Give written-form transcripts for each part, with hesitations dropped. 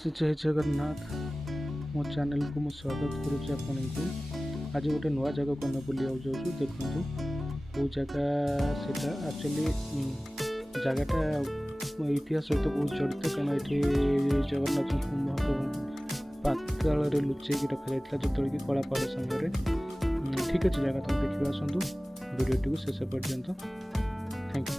श्री जय जगन्नाथ मो चैनल को मु स्वागत करुच्ची आपको। आज गोटे नुआ जगह को आम बुला जाऊँ। देखु कौ जगह से एक्चुअली जगहटा इतिहास सहित बहुत जड़ित कहीं ये जगन्नाथ महाप्रभु पाताल लुचेक रखा जाता जो कि कलापहाड़ समय। ठीक अच्छे जगह तुम देखिए आसतु वीडियो को शेष पर्यंत। Thank you.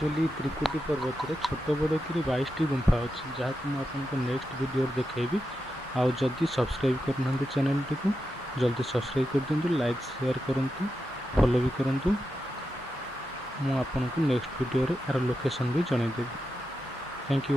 एक्चुअली त्रिकुटी पर्वत में छोट बड़ कि 22 गुंफा अच्छी जहाँ मुझे नेक्स्ट वीडियो देखेबी। आउ जदि सब्सक्राइब करना चैनल टी जल्दी सब्सक्राइब कर दिंतु, लाइक शेयर करूँ, फॉलो भी करूँ। मुझे नेक्स्ट वीडियो यार लोकेशन भी जनईदेवी। Thank you.